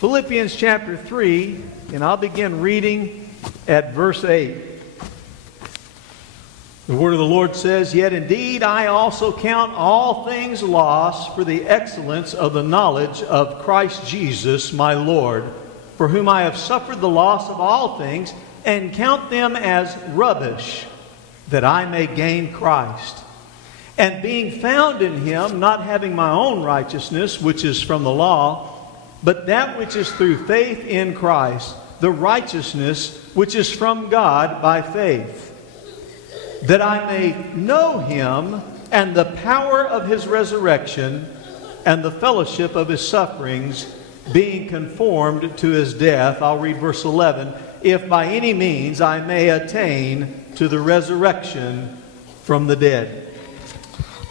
Philippians chapter 3, and I'll begin reading at verse 8. The word of the Lord says, "Yet indeed I also count all things lost for the excellence of the knowledge of Christ Jesus my Lord, for whom I have suffered the loss of all things, and count them as rubbish, that I may gain Christ. And being found in him, not having my own righteousness, which is from the law, but that which is through faith in Christ, the righteousness which is from God by faith, that I may know him and the power of his resurrection and the fellowship of his sufferings, being conformed to his death." I'll read verse 11. "If by any means I may attain to the resurrection from the dead."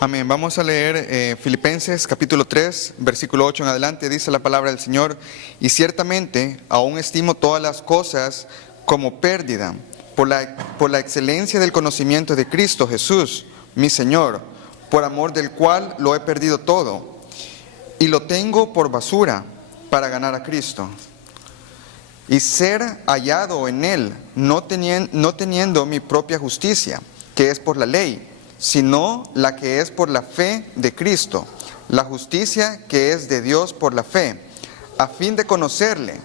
Amén. Vamos a leer Filipenses capítulo 3, versículo 8 en adelante. Dice la palabra del Señor: "Y ciertamente aún estimo todas las cosas como pérdida por la excelencia del conocimiento de Cristo Jesús, mi Señor, por amor del cual lo he perdido todo, y lo tengo por basura para ganar a Cristo, y ser hallado en Él, no teniendo mi propia justicia, que es por la ley, sino la que es por la fe de Cristo, la justicia que es de Dios por la fe, a fin de conocerle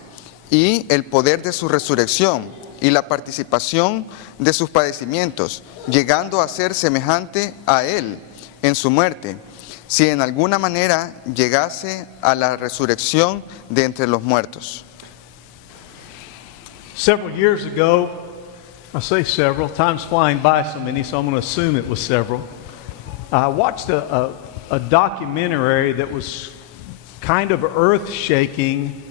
y el poder de su resurrección y la participación de sus padecimientos, llegando a ser semejante a Él en su muerte, si en alguna manera llegase a la resurrección de entre los muertos." Several years ago, I say several, time's flying by so many, so I'm going to assume it was several. I watched a documentary that was kind of earth-shaking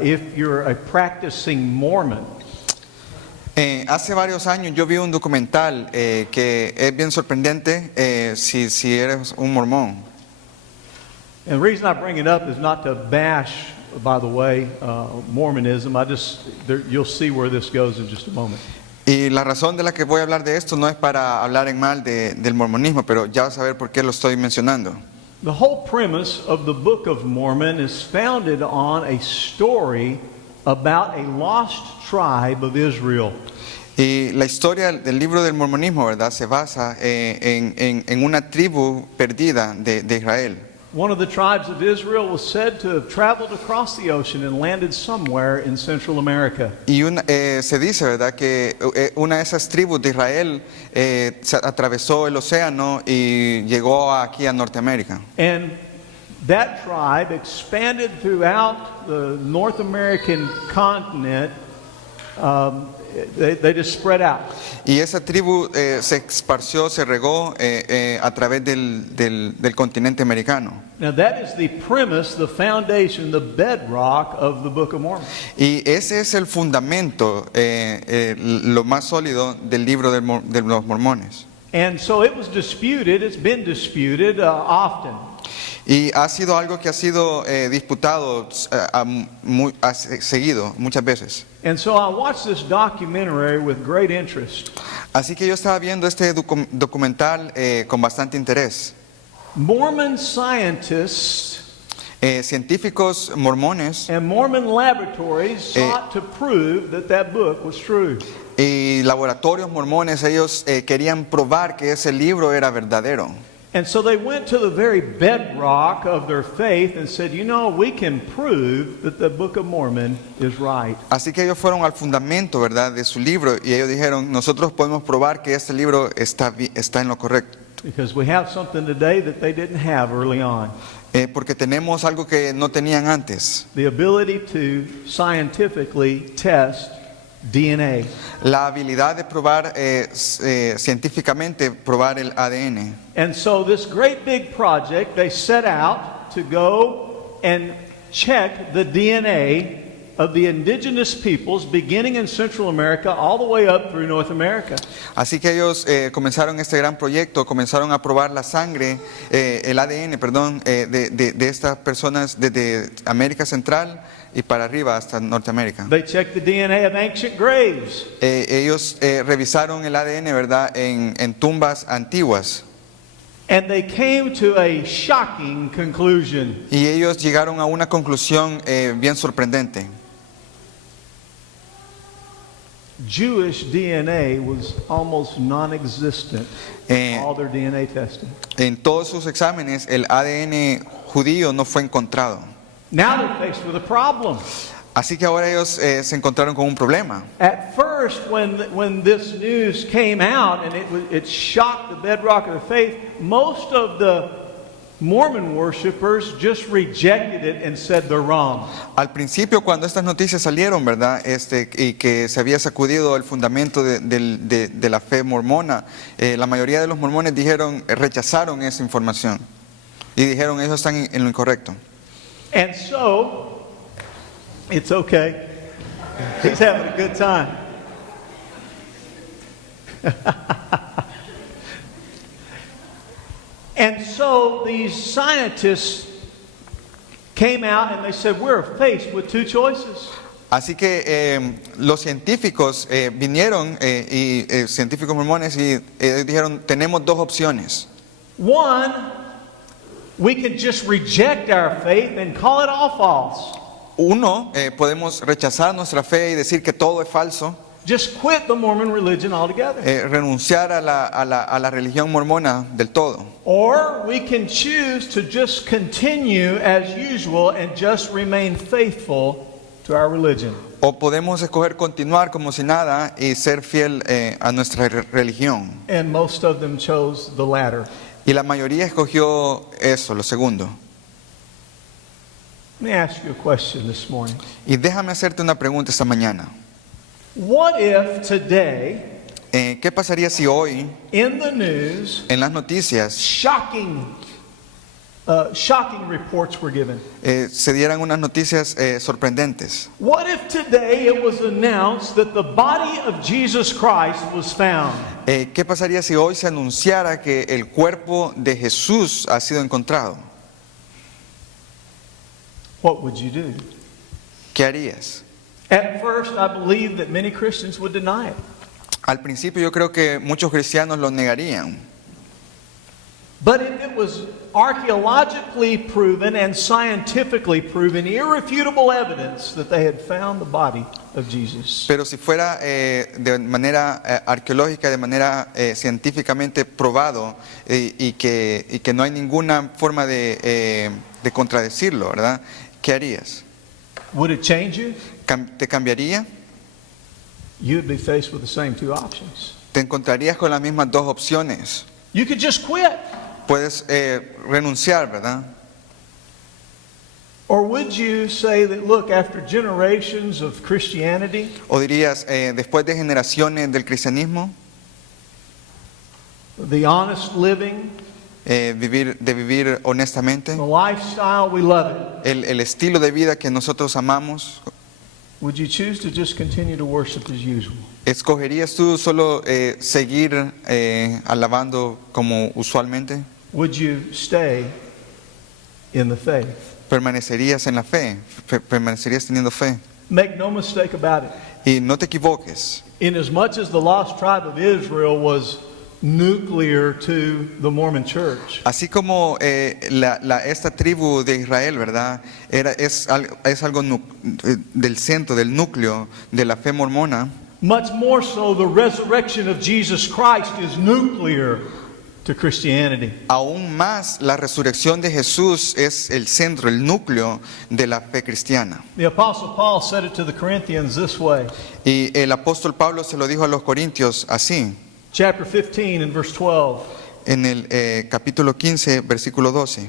if you're a practicing Mormon. Hace varios años yo vi un documental que es bien sorprendente si eres un mormón. And the reason I bring it up is not to bash, by the way, Mormonism. You'll see where this goes in just a moment. Y la razón de la que voy a hablar de esto no es para hablar en mal del mormonismo, pero ya vas a ver por qué lo estoy mencionando. The whole premise of the Book of Mormon is founded on a story about a lost tribe of Israel. Y la historia del libro del mormonismo, ¿verdad?, se basa en una tribu perdida de Israel. One of the tribes of Israel was said to have traveled across the ocean and landed somewhere in Central America. Y se dice, ¿verdad?, que una de esas tribus de Israel atravesó el océano y llegó aquí a Norteamérica. And that tribe expanded throughout the North American continent. They just spread out. Y esa tribu se esparció, se regó a través del continente americano. Now that is the premise, the foundation, the bedrock of the Book of Mormon. Y ese es el fundamento, lo más sólido del libro de los mormones. And so it was disputed, it's been disputed often. Y ha sido algo que ha sido disputado seguido, muchas veces. And so I watched this documentary with great interest. Así que yo estaba viendo este documental con bastante interés. Mormon scientists científicos mormones and Mormon laboratories sought to prove that book was true. Y laboratorios mormones, ellos querían probar que ese libro era verdadero. And so they went to the very bedrock of their faith and said, we can prove that the Book of Mormon is right. Así que ellos fueron al fundamento, ¿verdad?, de su libro, y ellos dijeron, nosotros podemos probar que este libro está en lo correcto. Because we have something today that they didn't have early on. Porque tenemos algo que no tenían antes. The ability to scientifically test DNA. La habilidad de probar científicamente probar el ADN. And so this great big project, they set out to go and check the DNA of the indigenous peoples beginning in Central America all the way up through North America. Así que ellos comenzaron este gran proyecto, comenzaron a probar la sangre, el ADN, perdón, de estas personas desde América Central y para arriba hasta Norteamérica. They checked the DNA of ancient graves. Ellos revisaron el ADN, ¿verdad?, en tumbas antiguas. And they came to a shocking conclusion. Y ellos llegaron a una conclusión bien sorprendente. Jewish DNA was almost non-existent in all their DNA testing. En todos sus exámenes, el ADN judío no fue encontrado. Now they're faced with a problem. Así que ahora ellos se encontraron con un problema. At first, when this news came out and it shocked the bedrock of the faith, most of the Mormon worshipers just rejected it and said they're wrong. Al principio, cuando estas noticias salieron, ¿verdad? Y que se había sacudido el fundamento de la fe mormona, la mayoría de los mormones rechazaron esa información y dijeron, ellos están en lo incorrecto. And so, it's okay. He's having a good time. And so these scientists came out and they said, we're faced with two choices. Así que los científicos vinieron, científicos mormones, y dijeron, tenemos dos opciones. One, we can just reject our faith and call it all false. Uno, podemos rechazar nuestra fe y decir que todo es falso. Just quit the Mormon religion altogether. Renunciar a la religión mormona del todo. Or we can choose to just continue as usual and just remain faithful to our religion. O podemos escoger continuar como si nada y ser fiel a nuestra religión. And most of them chose the latter. Y la mayoría escogió eso, lo segundo. Let me ask you a question this morning. Y déjame hacerte una pregunta esta mañana. What if today, ¿Qué pasaría si hoy, in the news, en las noticias, shocking reports were given? se dieran unas noticias sorprendentes? What if today it was announced that the body of Jesus Christ was found? ¿Qué pasaría si hoy se anunciara que el cuerpo de Jesús ha sido encontrado? What would you do? ¿Qué harías? At first, I believe that many Christians would deny it. Al principio yo creo que muchos cristianos lo negarían. But if it was archaeologically proven and scientifically proven, irrefutable evidence that they had found the body of Jesus. Pero si fuera de manera arqueológica, de manera científicamente probado y que no hay ninguna forma de contradecirlo, ¿verdad? ¿Qué harías? Would it change you? ¿Te cambiaría? You'd be faced with the same two options. Te encontrarías con las mismas dos opciones. You could just quit. Puedes renunciar, ¿verdad? Or would you say that, look, after generations of Christianity, ¿O dirías, después de generaciones del cristianismo, the honest living, de vivir honestamente, the lifestyle, we love it, el estilo de vida que nosotros amamos, would you choose to just continue to worship as usual? ¿escogerías tú solo seguir alabando como usualmente? Would you stay in the faith? ¿Permanecerías en la fe? ¿Permanecerías teniendo fe? Make no mistake about it. Y no te equivoques. Inasmuch as the lost tribe of Israel was nuclear to the Mormon church, Así como esta tribu de Israel, ¿verdad? Es algo del centro, del núcleo de la fe mormona. much more so the resurrection of Jesus Christ is nuclear to Christianity. Aún más la resurrección de Jesús es el centro, el núcleo de la fe cristiana. The Apostle Paul said it to the Corinthians this way, Y el apóstol Pablo se lo dijo a los corintios así, chapter 15 and verse 12. en el capítulo 15, versículo 12.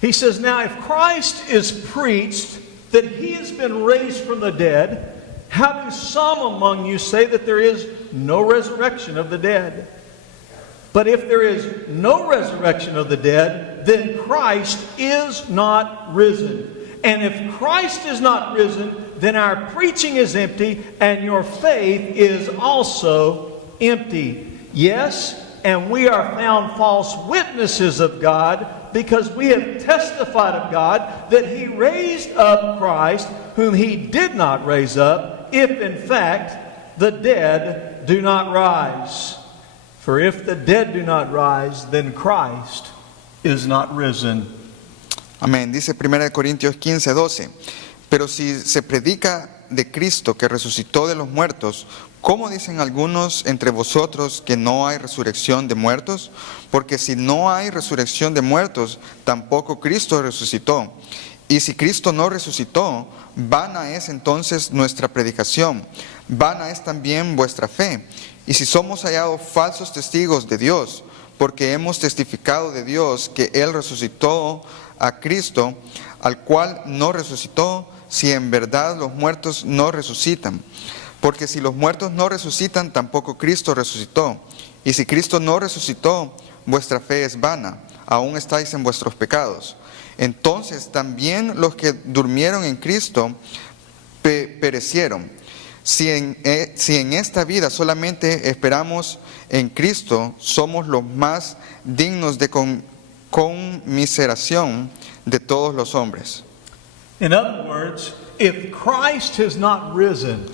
He says, now if Christ is preached that he has been raised from the dead, how do some among you say that there is no resurrection of the dead? But if there is no resurrection of the dead, then Christ is not risen. And if Christ is not risen, then our preaching is empty, and your faith is also empty. Yes, and we are found false witnesses of God, because we have testified of God that he raised up Christ, whom he did not raise up, if in fact the dead do not rise. For if the dead do not rise, then Christ is not risen. Amén. Dice 1 Corintios 15:12. Pero si se predica de Cristo que resucitó de los muertos, ¿cómo dicen algunos entre vosotros que no hay resurrección de muertos? Porque si no hay resurrección de muertos, tampoco Cristo resucitó. Y si Cristo no resucitó, vana es entonces nuestra predicación, vana es también vuestra fe. Y si somos hallados falsos testigos de Dios, porque hemos testificado de Dios que Él resucitó a Cristo, al cual no resucitó, si en verdad los muertos no resucitan. Porque si los muertos no resucitan, tampoco Cristo resucitó. Y si Cristo no resucitó, vuestra fe es vana, aún estáis en vuestros pecados. Entonces también los que durmieron en Cristo perecieron. Si en esta vida solamente esperamos en Cristo, somos los más dignos de conmiseración de todos los hombres. In other words, if Christ has not risen,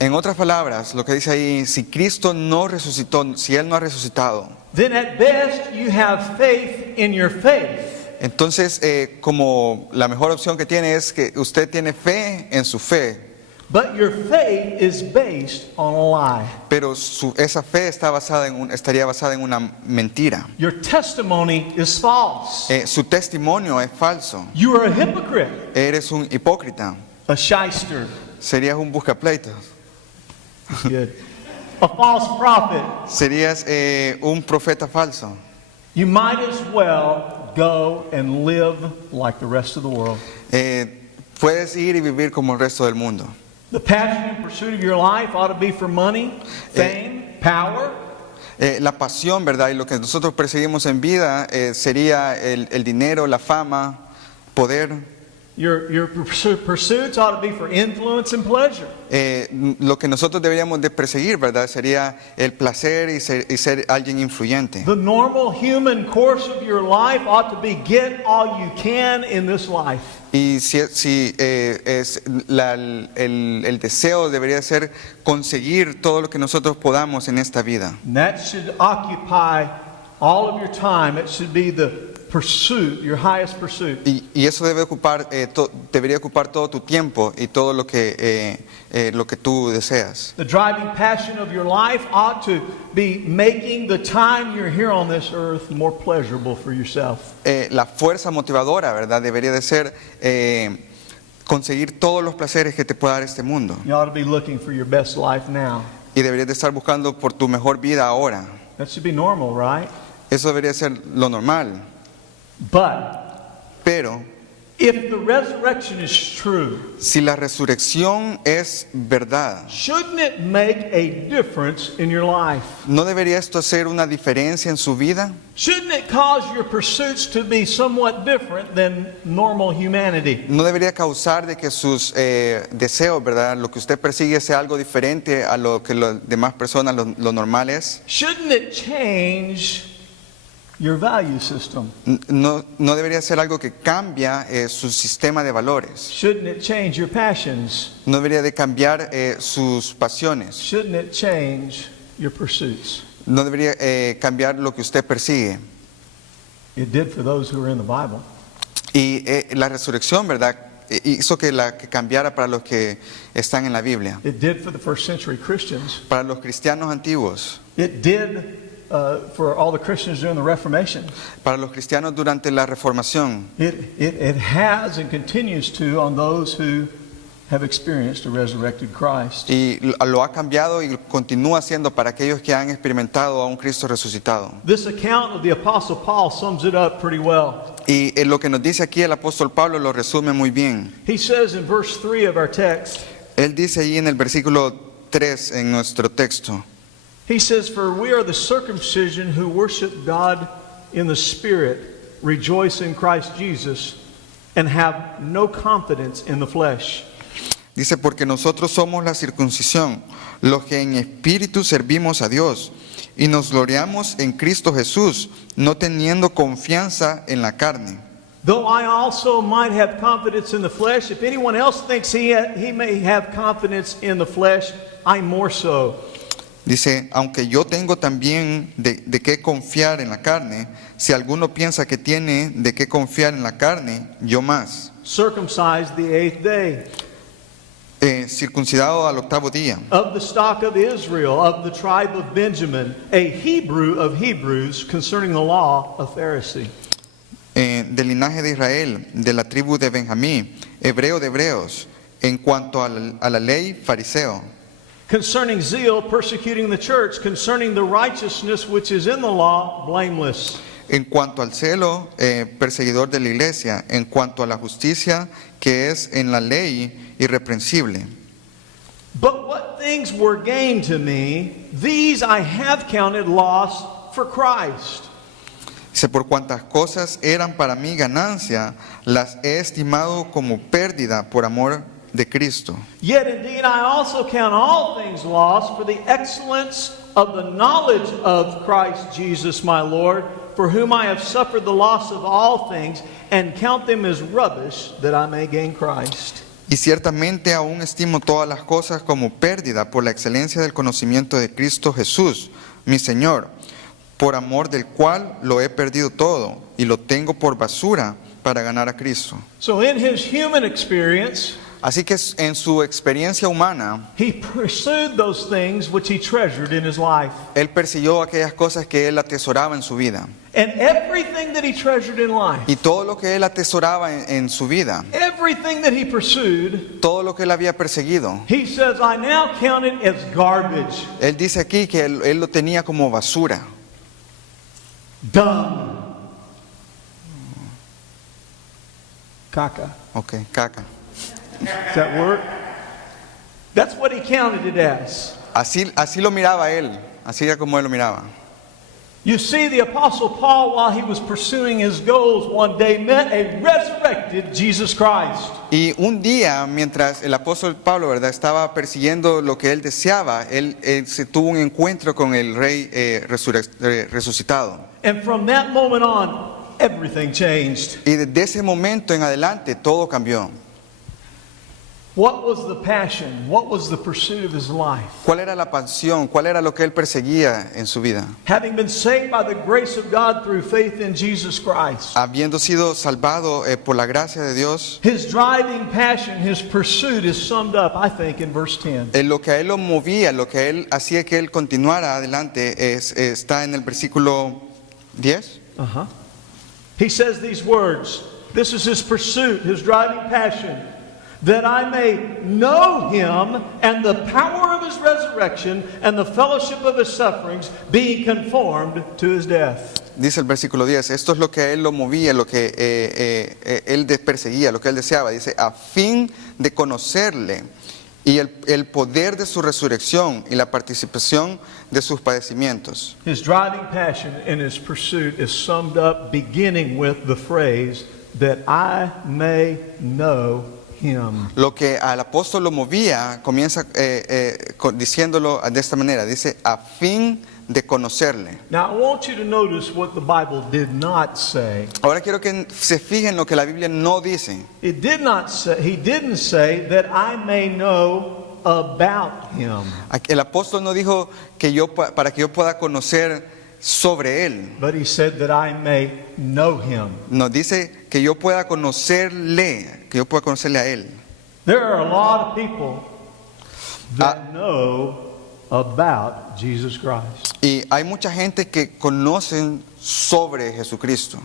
En otras palabras, lo que dice ahí, si Cristo no resucitó, si Él no ha resucitado, then at best you have faith in your faith. entonces como la mejor opción que tiene es que usted tiene fe en su fe, But your faith is based on a lie. pero esa fe estaría basada en una mentira. Your testimony is false. Su testimonio es falso. You are a hypocrite, Eres un hipócrita. a shyster, Serías un buscapleitos. good, a false prophet. Serías un profeta falso. You might as well go and live like the rest of the world. Puedes ir y vivir como el resto del mundo. The passion and pursuit of your life ought to be for money, fame, power. La pasión, ¿verdad? Y lo que nosotros perseguimos en vida sería el dinero, la fama, poder. Your pursuits ought to be for influence and pleasure. Lo que nosotros deberíamos de perseguir, ¿verdad? Sería el placer y ser alguien influyente. The normal human course of your life ought to be get all you can in this life. Y el deseo debería ser conseguir todo lo que nosotros podamos en esta vida. And that should occupy all of your time. It should be the pursuit, your highest pursuit. Y eso debería ocupar todo tu tiempo y todo lo que tú deseas. The driving passion of your life ought to be making the time you're here on this earth more pleasurable for yourself. La fuerza motivadora, ¿verdad? Debería de ser conseguir todos los placeres que te pueda dar este mundo. You ought to be looking for your best life now. Y deberías de estar buscando por tu mejor vida ahora. That should be normal, right? Eso debería ser lo normal. But Pero if the resurrection is true, si la resurrección es verdad, shouldn't it make a difference in your life? ¿no debería esto hacer una diferencia en su vida? Shouldn't it cause your pursuits to be somewhat different than normal humanity? ¿No debería causar de que sus deseos, ¿verdad? Lo que usted persigue sea algo diferente a lo que las demás personas, lo normal es? Shouldn't it change your value system? ¿No debería ser algo que cambia su sistema de valores? Shouldn't it change your passions? ¿No debería de cambiar sus pasiones? Shouldn't it change your pursuits? ¿No debería cambiar lo que usted persigue? It did for those who were in the Bible. Y la resurrección, ¿verdad? Hizo que cambiara para los que están en la Biblia. It did for the first century Christians. Para los cristianos antiguos. It did for all the Christians during the Reformation. Para los cristianos durante la Reformación. It has and continues to on those who have experienced a resurrected Christ. Y lo ha cambiado y continúa haciendo para aquellos que han experimentado a un Cristo resucitado. This account of the Apostle Paul sums it up pretty well. Y lo que nos dice aquí el apóstol Pablo lo resume muy bien. He says in verse 3 of our text, Él dice allí en el versículo 3 en nuestro texto. he says, "For we are the circumcision who worship God in the Spirit, rejoice in Christ Jesus, and have no confidence in the flesh." Dice, porque nosotros somos la circuncisión, los que en espíritu servimos a Dios, y nos gloriamos en Cristo Jesús, no teniendo confianza en la carne. Though I also might have confidence in the flesh, if anyone else thinks he may have confidence in the flesh, I more so. Dice, aunque yo tengo también de qué confiar en la carne, si alguno piensa que tiene de qué confiar en la carne, yo más. Circumcised the 8th day, Circuncidado al 8º día, of the stock of Israel, of the tribe of Benjamin, a Hebrew of Hebrews, concerning the law, a Pharisee. Del linaje de Israel, de la tribu de Benjamín, hebreo de hebreos, en cuanto a la ley, fariseo. Concerning zeal, persecuting the church, concerning the righteousness which is in the law, blameless. En cuanto al celo, perseguidor de la iglesia, en cuanto a la justicia que es en la ley, irreprensible. But what things were gain to me, these I have counted loss for Christ. Dice, por cuantas cosas eran para mí ganancia, las he estimado como pérdida por amor de Cristo. Yet indeed I also count all things lost for the excellence of the knowledge of Christ Jesus my Lord, for whom I have suffered the loss of all things, and count them as rubbish, that I may gain Christ. Y ciertamente aún estimo todas las cosas como pérdida por la excelencia del conocimiento de Cristo Jesús, mi Señor, por amor del cual lo he perdido todo y lo tengo por basura para ganar a Cristo. So in his human experience, Así que en su experiencia humana, he pursued those things which he treasured in his life. él persiguió aquellas cosas que él atesoraba en su vida. And everything that he treasured in life, Y todo lo que él atesoraba en su vida, everything that he pursued, todo lo que él había perseguido, he says, I now count it as garbage, él dice aquí que él lo tenía como basura. dung, caca. Ok, caca. Does that work? That's what he counted it as. Así lo miraba él, así era como él lo miraba. You see, the Apostle Paul, while he was pursuing his goals, one day met a resurrected Jesus Christ. Y un día, mientras el apóstol Pablo, ¿verdad?, estaba persiguiendo lo que él deseaba, él se tuvo un encuentro con el Rey resucitado. And from that moment on, everything changed. Y desde ese momento en adelante todo cambió. What was the passion? What was the pursuit of his life? ¿Cuál era la pasión? ¿Cuál era lo que él perseguía en su vida? Having been saved by the grace of God through faith in Jesus Christ, Habiendo sido salvado por la gracia de Dios, his driving passion, his pursuit is summed up, I think, in verse 10. lo que a él lo movía, lo que a él hacía que él continuara adelante, está en el versículo 10. He says these words. This is his pursuit, his driving passion. That I may know him and the power of his resurrection and the fellowship of his sufferings, being conformed to his death. Dice el versículo 10, esto es lo que a él lo movía, lo que él perseguía, lo que él deseaba. Dice, a fin de conocerle y el poder de su resurrección y la participación de sus padecimientos. His driving passion in his pursuit is summed up beginning with the phrase, that I may know him. Lo que al apóstol lo movía, comienza diciéndolo de esta manera, dice, a fin de conocerle. Now I want you to notice what the Bible did not say. Ahora quiero que se fijen lo que la Biblia no dice. It did not say, he didn't say that I may know about him. El apóstol no dijo que para que yo pueda conocer sobre él. But he said that I may know him. Nos dice que yo pueda conocerle, que yo pueda conocerle a él. There are a lot of people that know about Jesus Christ. Y hay mucha gente que conocen sobre Jesucristo.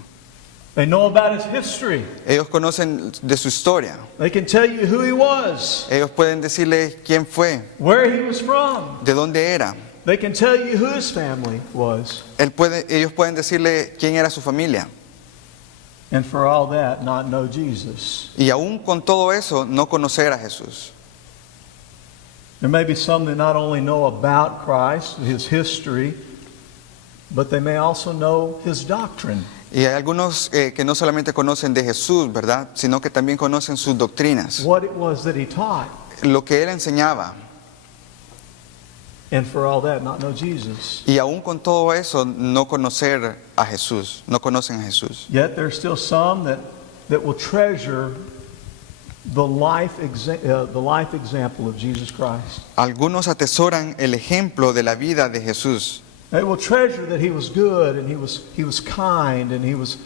They know about his history. Ellos conocen de su historia. They can tell you who he was, Ellos pueden decirle quién fue, where he was from. de dónde era. They can tell you who his family was. Ellos pueden decirle quién era su familia. And for all that, not know Jesus. Y aún con todo eso, no conocer a Jesús. There may be some that not only know about Christ, his history, but they may also know his doctrine. Y hay algunos que no solamente conocen de Jesús, ¿verdad?, sino que también conocen sus doctrinas, What it was that he taught. lo que él enseñaba. And for all that, not know Jesus. Y aún con todo eso, no conocer a Jesús, no conocen a Jesús. Yet there's still some that will treasure the life example of Jesus Christ. Algunos atesoran el ejemplo de la vida de Jesús. They will treasure that he was good and he was kind and he was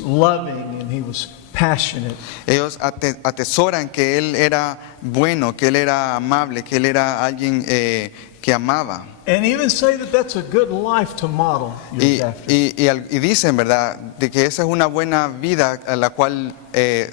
loving and he was passionate. Ellos atesoran que Él era bueno, que Él era amable, que Él era alguien que amaba. And even say that that's a good life to model yours after. Y dicen, ¿verdad?, de que esa es una buena vida a la cual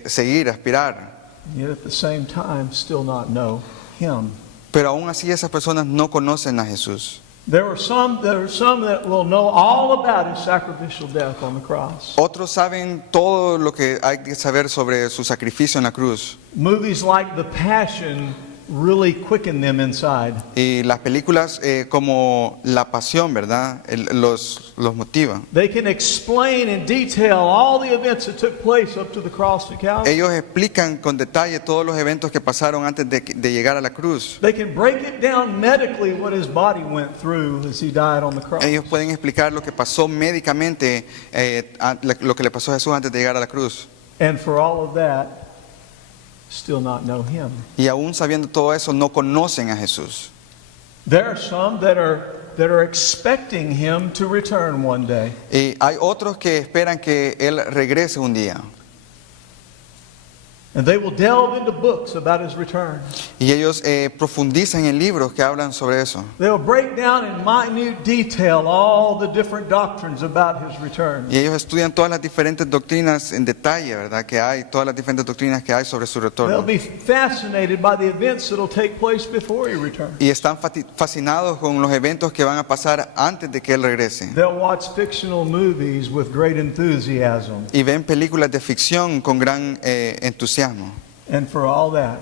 seguir, aspirar. Yet at the same time still not know him. Pero aún así esas personas no conocen a Jesús. There are some that will know all about his sacrificial death on the cross. Otros saben todo lo que hay que saber sobre su sacrificio en la cruz. Movies like The Passion really quicken them inside. Y las películas como La Pasión, ¿verdad?, los motivan. They can explain in detail all the events that took place up to the cross of Calvary. Ellos explican con detalle todos los eventos que pasaron antes de llegar a la cruz. They can break it down medically what his body went through as he died on the cross. Ellos pueden explicar lo que pasó médicamente, lo que le pasó a Jesús antes de llegar a la cruz. And for all of that, still not know him. Y aún sabiendo todo eso, no conocen a Jesús. There are some that are expecting him to return one day. Y hay otros que esperan que Él regrese un día. And they will delve into books about his return. Y ellos profundizan en libros que hablan sobre eso. They'll break down in minute detail all the different doctrines about his return. Y ellos estudian todas las diferentes doctrinas en detalle, ¿verdad?, que hay, todas las diferentes doctrinas que hay sobre su They'll retorno. be fascinated by the events that will take place before he returns. Y están fascinados con los eventos que van a pasar antes de que Él regrese. They'll watch fictional movies with great enthusiasm. Y ven películas de ficción con gran entusiasmo. And for all that,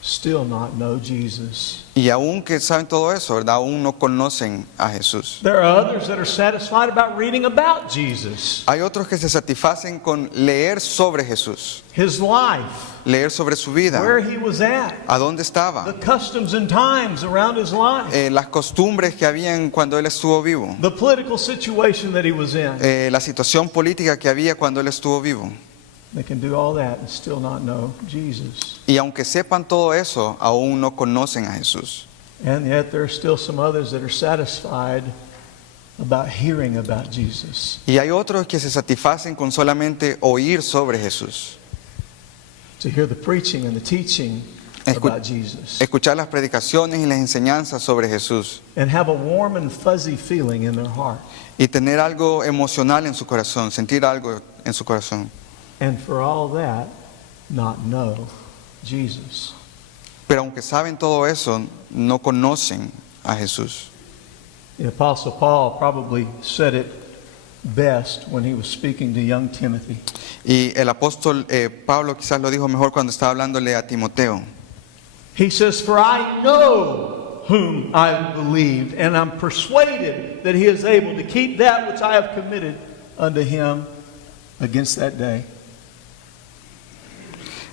still not know Jesus. Y aún que saben todo eso, ¿verdad?, aún no conocen a Jesús. There are others that are satisfied about reading about Jesus, Hay otros que se satisfacen con leer sobre Jesús, his life, leer sobre su where vida, he was at, a dónde estaba, the customs and times around his life, las costumbres que habían cuando Él estuvo vivo, the political situation that he was in. la situación política que había cuando Él estuvo vivo. They can do all that and still not know Jesus. Y aunque sepan todo eso, aún no conocen a Jesús. And yet there are still some others that are satisfied about hearing about Jesus. Y hay otros que se satisfacen con solamente oír sobre Jesús, To hear the preaching and the teaching Escu- about Jesus. escuchar las predicaciones y las enseñanzas sobre Jesús, And have a warm and fuzzy feeling in their heart. y tener algo emocional en su corazón, sentir algo en su corazón. And for all that, not know Jesus. Pero aunque saben todo eso, no conocen a Jesús. The Apostle Paul probably said it best when he was speaking to young Timothy. Y el apóstol Pablo quizás lo dijo mejor cuando estaba hablándole a Timoteo. He says, "For I know whom I believed, and I'm persuaded that he is able to keep that which I have committed unto him against that day."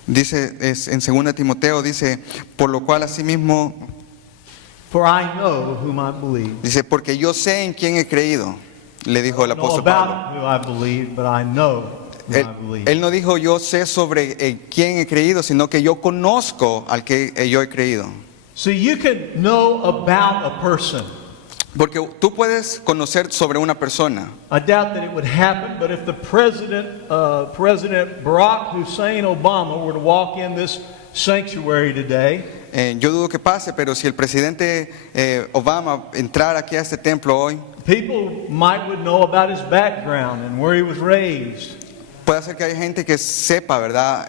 Dice en 2 Timoteo, dice, por lo cual asimismo, For I know whom I believe. dice, porque yo sé en quién he creído, le dijo el I don't know apóstol Pablo. about who I believe, but I know whom I believe. Él no dijo yo sé sobre quién he creído, sino que yo conozco al que yo he creído. See, you can know about a person. Porque tú puedes conocer sobre una persona. I doubt that it would happen, but if the President Barack Hussein Obama were to walk in this sanctuary today, Yo dudo que pase, pero si el presidente Obama entrara aquí a este templo hoy, people would know about his background and where he was raised. puede ser que haya gente que sepa, ¿verdad?,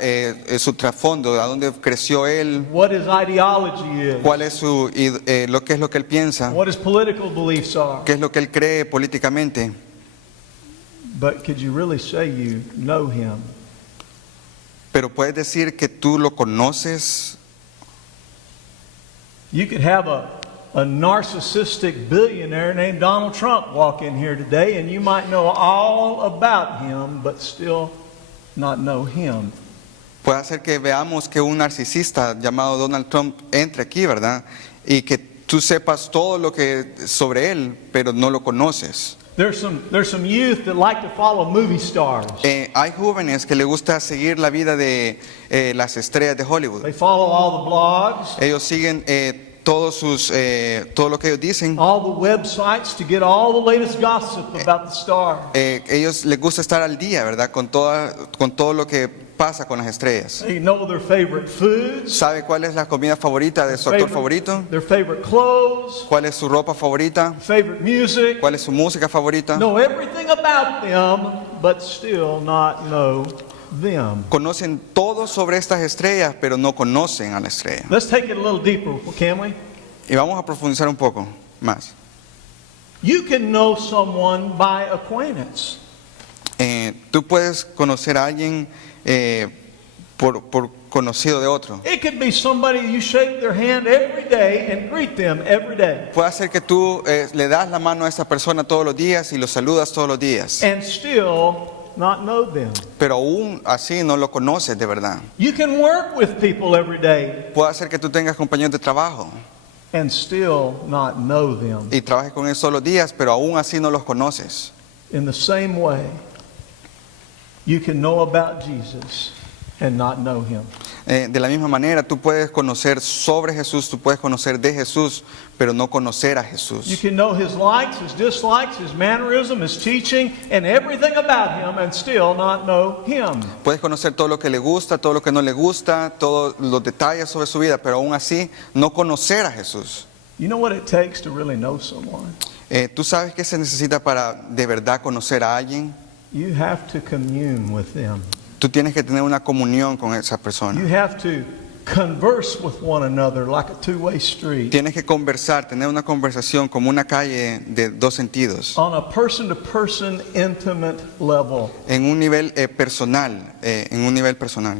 su trasfondo, a dónde creció él, What his ideology is, cuál es lo que es lo que él piensa, what his political beliefs are. qué es lo que él cree políticamente. But could you really say you know him? Pero puedes decir que tú lo conoces. You could have a narcissistic billionaire named Donald Trump walk in here today, and you might know all about him, but still not know him. Puede ser que veamos que un narcisista llamado Donald Trump entre aquí, ¿verdad? Y que tú sepas todo lo que sobre él, pero no lo conoces. There's some youth that like to follow movie stars. Hay jóvenes que les gusta seguir la vida de las estrellas de Hollywood. They follow all the blogs, Ellos siguen todo lo que ellos dicen. all the websites to get all the latest gossip about the star. Ellos les gusta estar al día, ¿verdad? Con todo lo que pasa con las estrellas. They know their favorite foods, ¿Sabe cuál es la comida favorita de su actor favorito? their favorite clothes, ¿Cuál es su ropa favorita? favorite music. ¿Cuál es su música favorita? Know everything about them, but still not know them. Conocen todo sobre estas estrellas, pero no conocen a la estrella. Let's take it a little deeper, can we? Y vamos a profundizar un poco más. You can know someone by acquaintance. Tú puedes conocer a alguien por conocido de otro. It could be somebody you shake their hand every day and greet them every day, Puede ser que tú le das la mano a esa persona todos los días y lo saludas todos los días, and still not know them. pero aún así no lo conoces de verdad. You can work with people every day Puede ser que tú tengas compañeros de trabajo and still not know them. y trabajes con ellos todos los días, pero aún así no los conoces. In the same way, you can know about Jesus and not know him. De la misma manera, tú puedes conocer sobre Jesús, tú puedes conocer de Jesús, pero no conocer a You Jesús. can know his likes, his dislikes, his mannerism, his teaching, and everything about him and still not know him. Puedes conocer todo lo que le gusta, todo lo que no le gusta, todos los detalles sobre su vida, pero aún así no conocer a Jesús. You know what it takes to really know someone? ¿Tú sabes qué se necesita para de verdad conocer a alguien? You have to commune with them. Tú tienes que tener una comunión con esa You persona. have to converse with one another like a two-way street Tienes que conversar, tener una conversación como una calle de dos sentidos, on a person-to-person intimate level. en un nivel personal, en un nivel personal.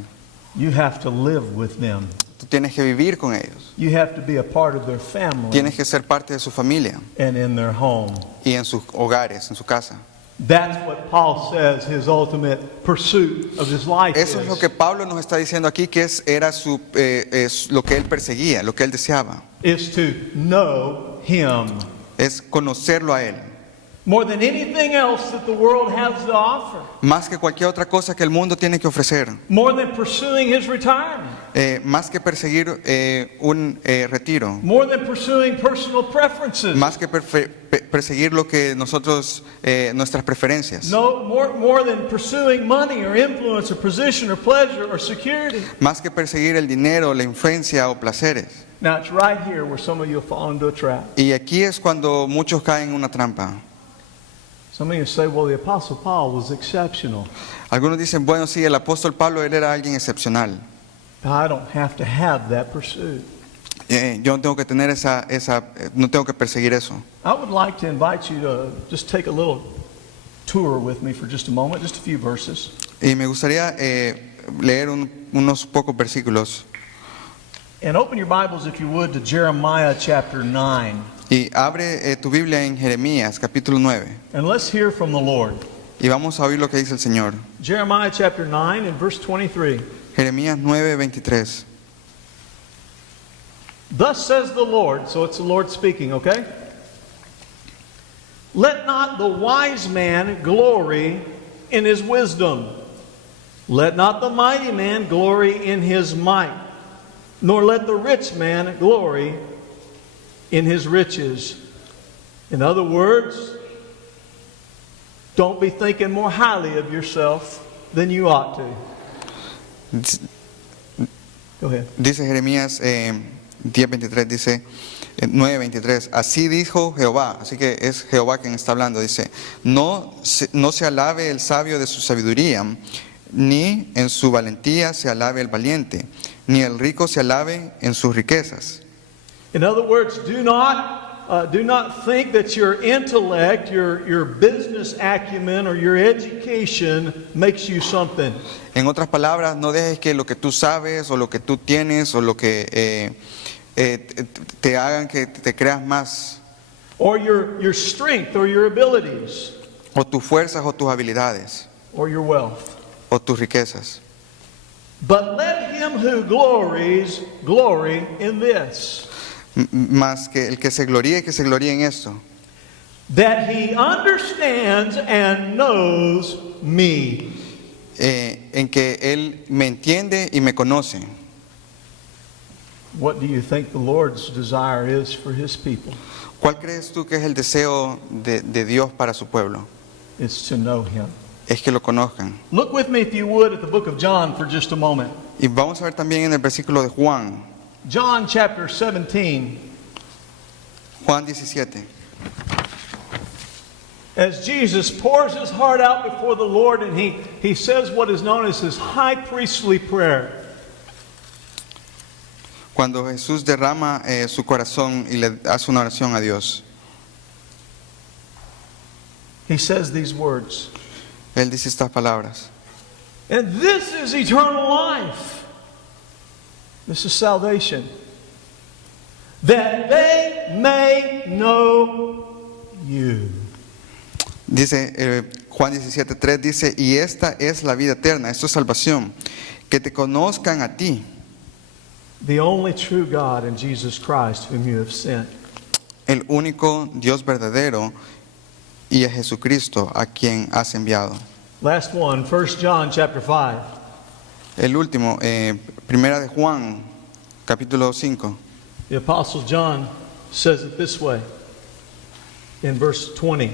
You have to live with them. Tú tienes que vivir con ellos, You have to be a part of their family tienes que ser parte de su familia and in their home. y en sus hogares, en su casa. That's what Paul says his ultimate pursuit of his life Eso es lo is. que Pablo nos está diciendo aquí, que es lo que él perseguía, lo que él deseaba, Is to know him es conocerlo a él, more than anything else that the world has to offer. más que cualquier otra cosa que el mundo tiene que ofrecer, More than pursuing his retirement. más que perseguir un retiro, More than pursuing personal preferences. más que perseguir lo que nosotros, nuestras preferencias, No, more than pursuing money or influence or position or pleasure or security. más que perseguir el dinero, la influencia o placeres. Now it's right here where some of you fall into a trap. Y aquí es cuando muchos caen en una trampa. Some of you say, well, the Apostle Paul was exceptional. Algunos dicen, bueno, sí, el apóstol Pablo, él era alguien excepcional. I don't have to have that pursuit. Yo no tengo que tener no tengo que perseguir eso. I would like to invite you to just take a little tour with me for just a moment, just a few verses. Y me gustaría leer unos pocos versículos. And open your Bibles, if you would, to Jeremiah chapter 9. Y abre tu Biblia en Jeremías, capítulo 9. And let's hear from the Lord. Y vamos a oír lo que dice el Señor. Jeremiah chapter 9 and verse 23. Jeremías 9, 23. Thus says the Lord, so it's the Lord speaking, okay? Let not the wise man glory in his wisdom. Let not the mighty man glory in his might. Nor let the rich man glory in his riches. In other words, don't be thinking more highly of yourself than you ought to. Go ahead. Dice Jeremías 10:23, dice 9:23. Así dijo Jehová, así que es Jehová quien está hablando. Dice, no se alabe el sabio de su sabiduría, ni en su valentía se alabe el valiente, ni el rico se alabe en sus riquezas. In other words, do not think that your intellect, your business acumen, or your education makes you something. En otras palabras, no dejes que lo que tú sabes o lo que tú tienes o lo que te hagan que te creas más, Or your strength, or your abilities, o tus fuerzas o tus habilidades or your wealth. o tus riquezas. But let him who glories glory in this, Más que el que se gloríe en esto, that he understands and knows me. En que Él me entiende y me conoce. What do you think the Lord's desire is for his people? ¿Cuál crees tú que es el deseo de Dios para su pueblo? It's to know him. Es que lo conozcan. Look with me, if you would, at the book of John for just a moment. Y vamos a ver también en el versículo de Juan, John chapter 17. Juan 17. As Jesus pours his heart out before the Lord, and he says what is known as his high priestly prayer. Cuando Jesús derrama su corazón y le hace una oración a Dios, He says these words. Él dice estas palabras. And this is eternal life. This is salvation. That they may know you. Dice Juan 17:3 dice, y esta es la vida eterna, esto es salvación, que te conozcan a ti, The only true God in Jesus Christ whom you have sent. el único Dios verdadero, y a Jesucristo a quien has enviado. Last one, 1 John chapter 5. El último, primera de Juan, capítulo 5. The Apostle John says it this way in verse 20.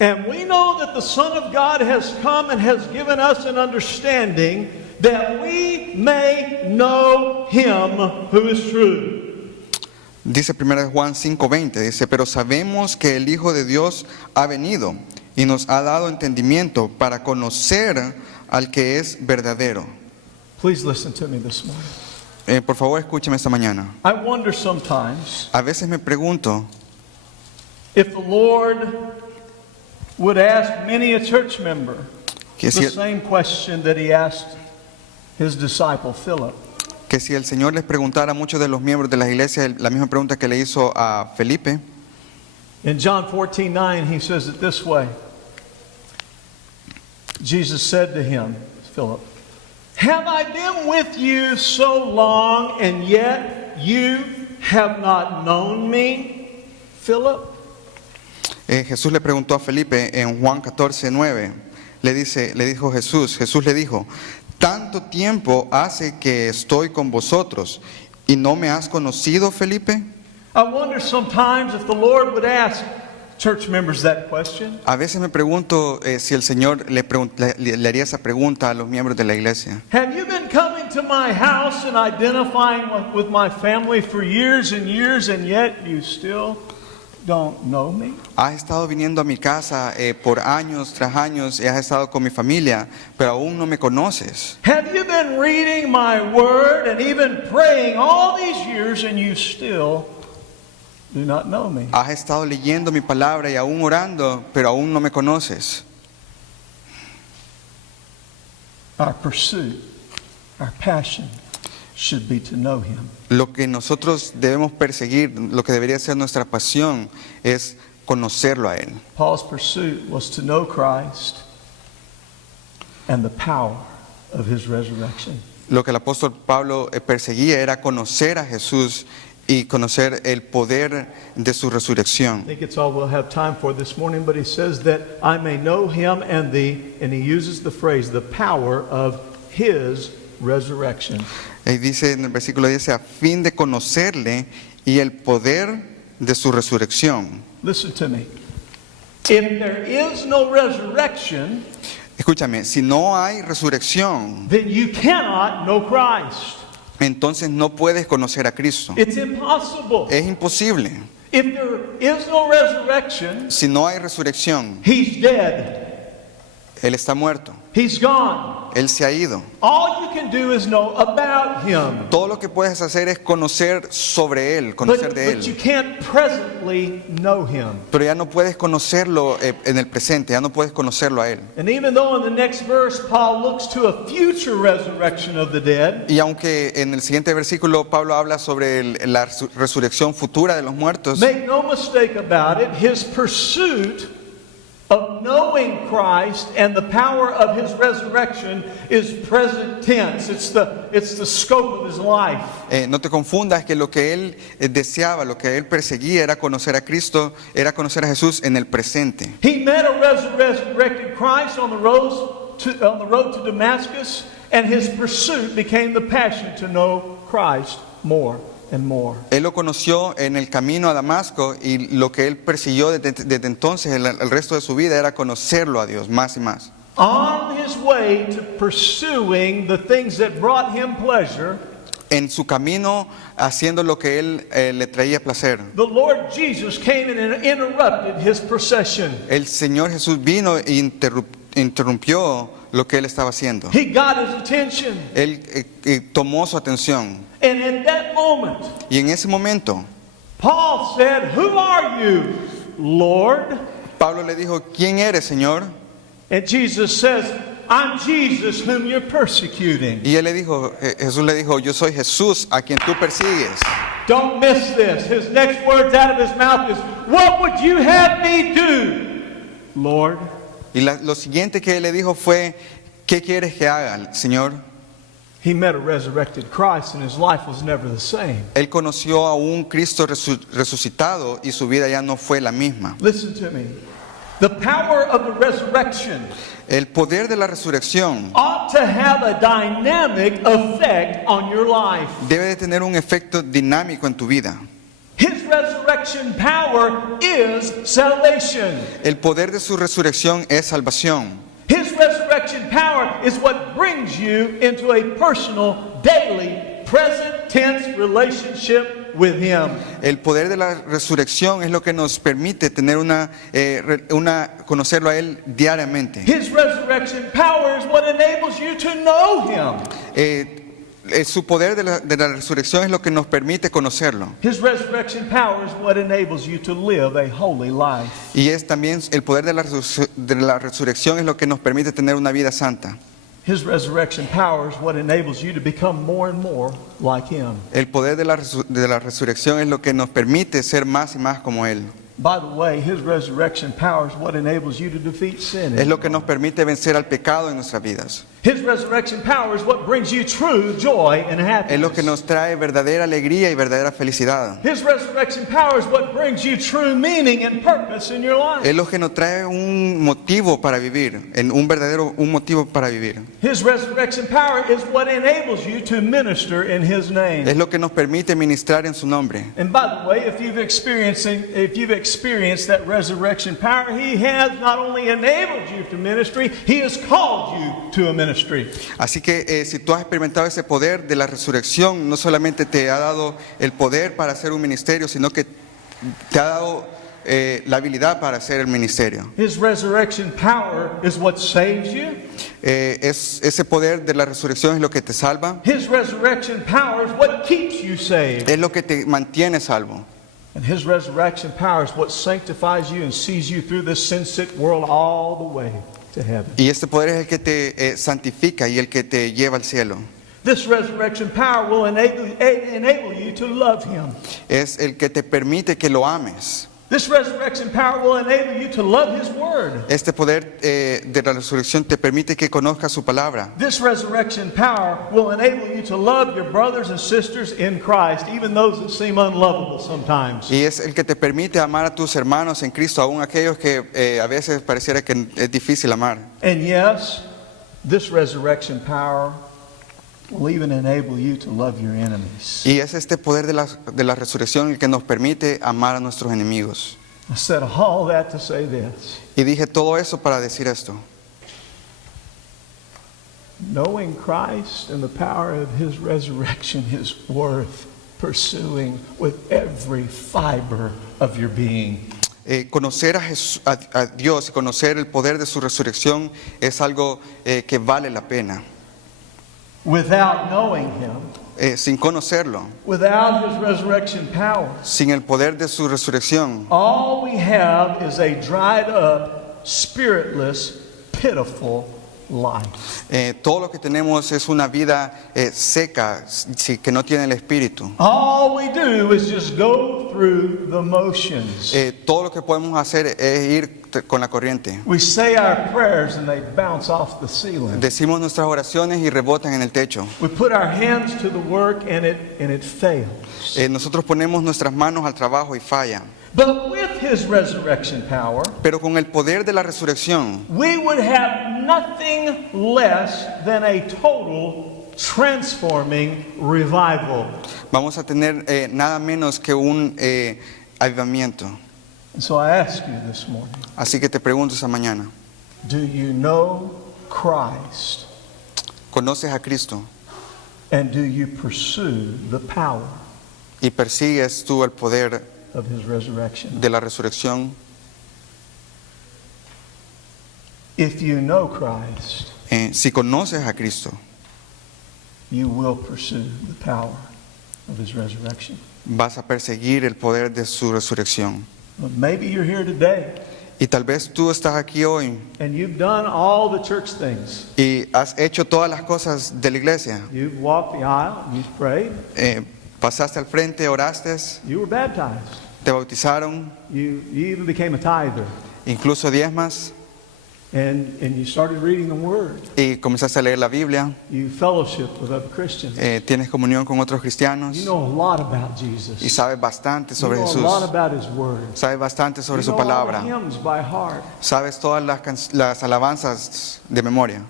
And we know that the Son of God has come and has given us an understanding that we may know him who is true. Dice primera de Juan 5:20, dice, pero sabemos que el Hijo de Dios ha venido y nos ha dado entendimiento para conocer al que es verdadero. Please listen to me this morning. Por favor, escúcheme esta mañana. I wonder sometimes A veces me pregunto if the Lord would ask many a church member que the si, same question that he asked his disciple Philip. que si el Señor les preguntara a muchos de los miembros de la iglesia la misma pregunta que le hizo a Felipe. In John 14:9, he says it this way. Jesus said to him, Philip, have I been with you so long, and yet you have not known me, Philip? Jesús le preguntó a Felipe en Juan 14:9. Le dijo Jesús le dijo, ¿tanto tiempo hace que estoy con vosotros y no me has conocido, Felipe? I wonder sometimes if the Lord would ask church members that question. A veces me pregunto si el Señor le haría esa pregunta a los miembros de la iglesia. Have you been coming to my house and identifying with my family for years and years, and yet you still don't know me? Has estado viniendo a mi casa por años tras años y has estado con mi familia, pero aún no me conoces. Have you been reading my word and even praying all these years, and you still do not know me? Has estado leyendo mi palabra y aún orando, pero aún no me conoces. Our pursuit, our passion should be to know him. Lo que nosotros debemos perseguir, lo que debería ser nuestra pasión, es conocerlo a Él. Paul's pursuit was to know Christ and the power of his resurrection. Lo que el apóstol Pablo perseguía era conocer a Jesús y conocer el poder de su I resurrección. think it's all we'll have time for this morning, but he says that I may know him and he uses the phrase, the power of his resurrection. Y dice en el versículo 10, a fin de conocerle y el poder de su resurrección. Listen to me. If there is no resurrection, Escúchame, si no hay resurrección, then you cannot know Christ. entonces no puedes conocer a Cristo. It's impossible. Es imposible. If there is no resurrection, Si no hay resurrección, he's dead. Él está muerto. He's gone. Él se ha ido. All you can do is know about him. Todo lo que puedes hacer es conocer sobre Él, But conocer de you Él. can't presently know him. Pero ya no puedes conocerlo en el presente, ya no puedes conocerlo a Él. And even though in the next verse Paul looks to a future resurrection of the dead, Y aunque en el siguiente versículo Pablo habla sobre la resurrección futura de los muertos, make no mistake about it, his pursuit of knowing Christ and the power of His resurrection is present tense. It's the scope of his life. No te confundas que lo que él deseaba, lo que él perseguía era conocer a Cristo, era conocer a Jesús en el presente. He met a resurrected Christ on the road to Damascus, and his pursuit became the passion to know Christ more and more. Él lo conoció en el camino a Damasco y lo que él persiguió desde entonces, el resto de su vida, era conocerlo a Dios más y más. On his way to pursuing the things that brought him pleasure, En su camino haciendo lo que él le traía placer, the Lord Jesus came and interrupted his procession. el Señor Jesús vino e interrumpió lo que él estaba haciendo. He got his attention. Él tomó su atención. And in that moment, Y en ese momento, Paul said, "Who are you, Lord?" Pablo le dijo, ¿quién eres, Señor? And Jesus says, "I'm Jesus whom you're persecuting." Y él le dijo, Jesús le dijo, yo soy Jesús a quien tú persigues. Don't miss this. His next words out of his mouth is, "What would you have me do, Lord?" Y lo siguiente que él le dijo fue, ¿qué quieres que haga, Señor? He met a resurrected Christ and his life was never the same. Él conoció a un Cristo resucitado y su vida ya no fue la misma. Listen to me. The power of the resurrection El poder de la resurrección ought to have a dynamic effect on your life. debe de tener un efecto dinámico en tu vida. His resurrection power is salvation. El poder de su resurrección es salvación. His resurrection power is what brings you into a personal, daily, present tense relationship with Him. El poder de la resurrección es lo que nos permite tener conocerlo a Él diariamente. His resurrection power is what enables you to know Him. Su poder de la resurrección es lo que nos permite conocerlo. His resurrection power is what enables you to live a holy life. Y es también el poder de la resurrección es lo que nos permite tener una vida santa. His resurrection power is what enables you to become more and more like Him. El poder de la resurrección es lo que nos permite ser más y más como Él. By the way, His resurrection power is what enables you to defeat sin. Es lo que nos permite vencer al pecado en nuestras vidas. His resurrection power is what brings you true joy and Es lo que happiness. nos trae verdadera alegría y verdadera felicidad. His resurrection power is what brings you true meaning and purpose in your life. Es lo que nos trae un motivo para vivir, un motivo para vivir. His resurrection power is what enables you to minister in His name. Es lo que nos permite ministrar en su nombre. And by the way, if you've experienced that resurrection power, He has not only enabled you to ministry, He has called you to a ministry. Así que si tú has experimentado ese poder de la resurrección, no solamente te ha dado el poder para hacer un ministerio, sino que te ha dado la habilidad para hacer el ministerio. His resurrection power is what saves you. Ese poder de la resurrección es lo que te salva, His resurrection power is what keeps you saved. es lo que te mantiene salvo. And His resurrection power is what sanctifies you and sees you through this sin-sick world all the way to heaven. Y este poder es el que te santifica y el que te lleva al cielo. This resurrection power will enable you to love Him. Es el que te permite que lo ames. This resurrection power will enable you to love His Word. Este poder de la resurrección te permite que conozcas su palabra. This resurrection power will enable you to love your brothers and sisters in Christ, even those that seem unlovable sometimes. Y es el que te permite amar a tus hermanos en Cristo, aun aquellos que a veces pareciera que es difícil amar. And yes, this resurrection power will even enable you to love your enemies. Y es este poder de la resurrección el que nos permite amar a nuestros enemigos. I said all that to say this. Y dije todo eso para decir esto. Knowing Christ and the power of His resurrection is worth pursuing with every fiber of your being. Conocer a Dios y conocer el poder de su resurrección es algo que vale la pena. Without knowing Him, Sin conocerlo, without His resurrection power, sin el poder de su resurrección, all we have is a dried up, spiritless, pitiful life. todo lo que tenemos es una vida seca, que no tiene el espíritu. All we do is just go go through the motions. Todo lo que podemos hacer es ir con la corriente. We say our prayers and they bounce off the ceiling. Decimos nuestras oraciones y rebotan en el techo. We put our hands to the work and it fails. Nosotros ponemos nuestras manos al trabajo y falla. But with his resurrection power, Pero con el poder de la resurrección, we would have nothing less than a total transforming revival. vamos a tener nada menos que un avivamiento. And so I ask you this morning, Así que te pregunto esta mañana, do you know Christ? ¿conoces a Cristo And do you pursue the power y persigues tú el poder of his resurrection? de la resurrección? If you know Christ, Si conoces a Cristo, you will pursue the power of his resurrection. vas a perseguir el poder de su resurrección. But maybe you're here today Y tal vez tú estás aquí hoy and you've done all the church things. y has hecho todas las cosas de la iglesia. You've walked the aisle, you've prayed, Pasaste al frente, oraste, you were baptized, te bautizaron, you even became a tither, incluso diezmas, and you started reading the Word. y comenzaste a leer la Biblia. You fellowship with other Christians. Tienes comunión con otros cristianos You know a lot about y Jesus. sabes bastante You sobre know a Jesús. lot about His Word. Sabes bastante sobre You su know all the palabra. hymns by heart. Sabes todas las alabanzas de memoria.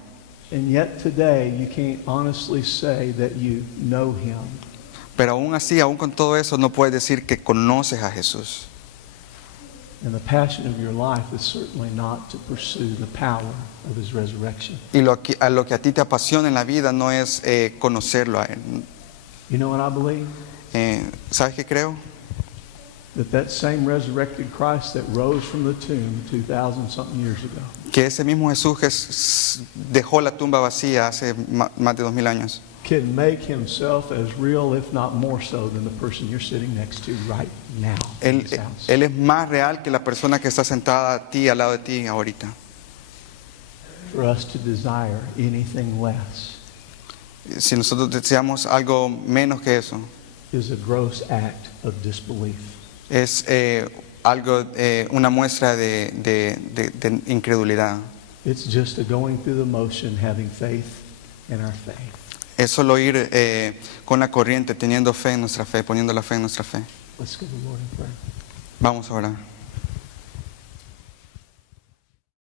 And yet today you can't honestly say that you know Him. Pero aún así, aún con todo eso, no puedes decir que conoces a Jesús. And the passion of your life is certainly not to pursue the power of His resurrection. Y lo que a ti te apasiona en la vida no es conocerlo a Él. You know what I believe? ¿Sabes qué creo? That same resurrected Christ that rose from the tomb 2,000 something years ago Que ese mismo Jesús que dejó la tumba vacía hace más de 2000 años. can make Himself as real, if not more so, than the person you're sitting next to right now in this house. Él es más real que la persona que está sentada a ti, al lado de ti ahorita. For us to desire anything less Si nosotros deseamos algo menos que eso, is a gross act of disbelief. es algo, una muestra de incredulidad. It's just a going through the motion, having faith in our faith. Es solo ir con la corriente, teniendo fe en nuestra fe, poniendo la fe en nuestra fe. Let's go to the Lord in prayer. Vamos a orar.